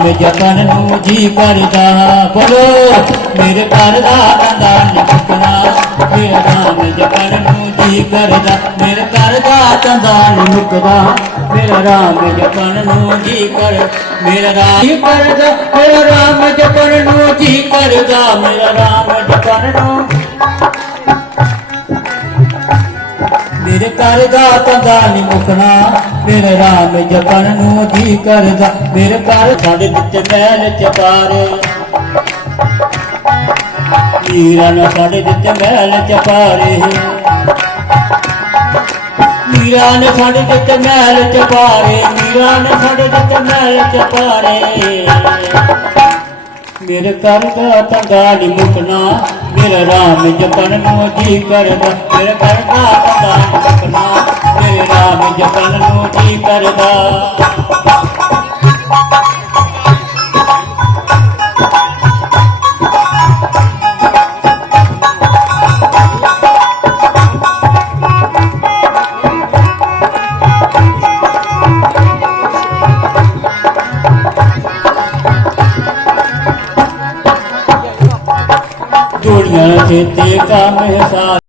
राम जपन नू जी करदा। बोलो मेरे घर दा धंधा नी मुकना, मेरे राम जपन नू जी करदा। मेरे घर दा धंधा नी मुकदा, मेरा राम जपन नू जी कर। मेरा राम जी करदा, मेरा राम जपन नू जी करदा। मेरा राम जपन नू मेरे घर दा धंधा नी मुकना, मेरे राम जपन नू जी करदा। मेरे घर छड़ दिते महल चपारे, मीरा ने छड़ दिते महल चपारे। मीरा ने छड़ दिते महल चपारे, मीरा ने छड़ दिते महल चपारे। मेरे घर दा धंधा नी मुकना, मेरा राम जपन नू जी करदा। मेरे घर दा धंधा नी मुकना, मेरे राम जपन नू जी करदा। दुनिया से काम है